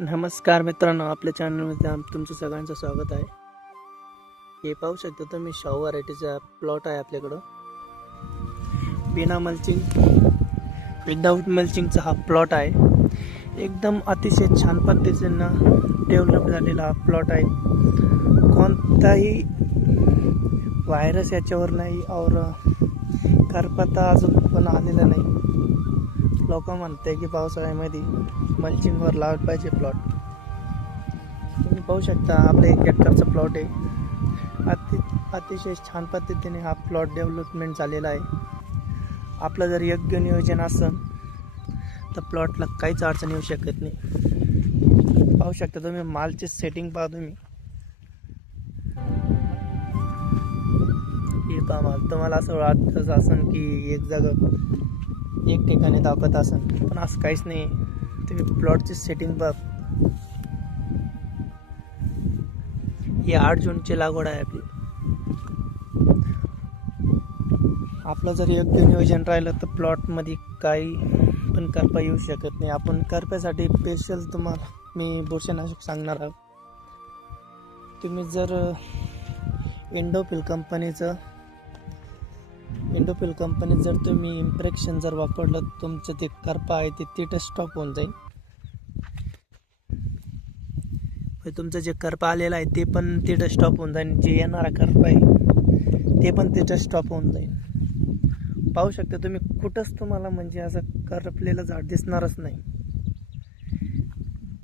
नमस्कार मित्रांनो, आपल्या चॅनलमध्ये तुमचं सगळ्यांचं स्वागत आहे. हे पाहू शकता तुम्ही शाहू व्हरायटीचा प्लॉट आहे आपल्याकडं. बिना मल्चिंग विदाऊट मल्चिंगचा हा प्लॉट आहे. एकदम अतिशय छान पद्धतीनं डेव्हलप झालेला हा प्लॉट आहे. कोणताही व्हायरस याच्यावर नाही और करपता अजून पण आलेला नाही. लोक म्हणते की पावसाळ्यामध्ये मल्चिंगवर लावलं पाहिजे प्लॉट. तुम्ही पाहू शकता आपले 1 एकरचा प्लॉट आहे. अतिशय छान पद्धतीने हा प्लॉट डेव्हलपमेंट झालेला आहे. आपलं जर योग्य नियोजन असेल तर प्लॉटला काहीच अडचण येऊ शकत नाही. पाहू शकता तुम्ही मालची सेटिंग पहा तुम्ही. हे पहा माल. तुम्हाला असं वाटत असेल की एक ठिकाणी दाखवत असेल, पण असं काहीच नाही. तुम्ही प्लॉटची सेटिंग बघ. ही 8 जूनची लागवड आहे आपली. आपलं जर योग्य नियोजन राहिलं तर प्लॉटमध्ये काही पण करपा येऊ शकत नाही. आपण करप्यासाठी स्पेशल तुम्हाला मी बुरशीनाशक सांगणार आहोत. तुम्ही जर इंडोफिल कंपनीचं जर तुम्ही इम्प्रेक्शन जर वापरलं, तुमचं ते करपा आहे ते तिथं स्टॉप होऊन जाईल. तुमचं जे करपा आलेलं आहे ते पण तिथं स्टॉप होऊन जाईल. जे येणारा करपा आहे ते पण तिथं स्टॉप होऊन जाईल. पाहू शकता तुम्ही, कुठंच तुम्हाला म्हणजे असं करपलेलं झाड दिसणारच नाही.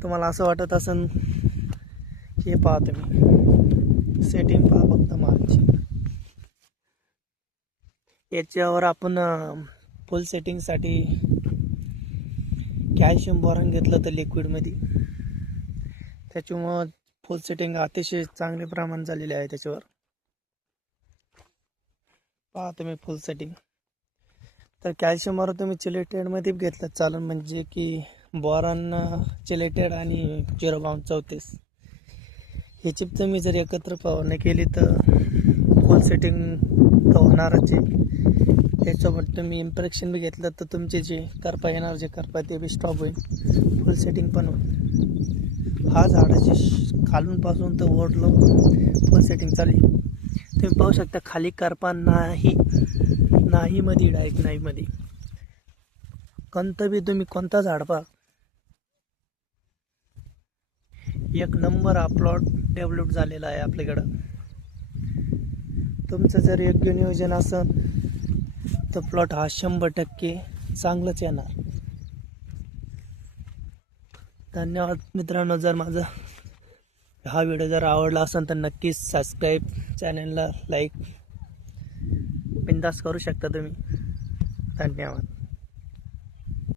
तुम्हाला असं वाटत असेल हे पहा तुम्ही सेटिंग पहा फक्त मालची. याच्यावर आपण फुल सेटिंगसाठी कॅल्शियम बोरॉन घेतलं तर लिक्विडमध्ये, त्याच्यामुळं फुल सेटिंग अतिशय चांगले प्रमाण झालेले आहे त्याच्यावर. पहा तुम्ही फुल सेटिंग. तर कॅल्शियम बोरॉन तुम्ही चिलेटेडमध्ये घेतलं चालेल, म्हणजे की बोरॉन चिलेटेड आणि 0.34 हे चिप तुम्ही जर एकत्र फवारणी केली तर फुल सेटिंग तर होणारच आहे. त्याच्यासोबत तुम्ही इम्प्रेक्शन बी घेतलं तर तुमचे जे करपा येणार जे करपा ते बी स्टॉप होईल, फुल सेटिंग पण होईल. हा झाडाची खालून पासून तर ओढलो फुल सेटिंग चालेल. तुम्ही पाहू शकता खाली करपा नाही मध्ये डायरेक्ट नाही मध्ये. कोणतं बी तुम्ही कोणता झाड पहा, एक नंबर हा प्लॉट डेव्हलप झालेला आहे आपल्याकडं. तुमचं जर योग्य नियोजन असेल तर प्लॉट हा 100% चांगलंच येणार. धन्यवाद मित्रांनो. जर माझा हा व्हिडिओ जर आवडला असेल तर नक्कीच सबस्क्राईब, चॅनलला लाईक बिंदास करू शकता तुम्ही. धन्यवाद.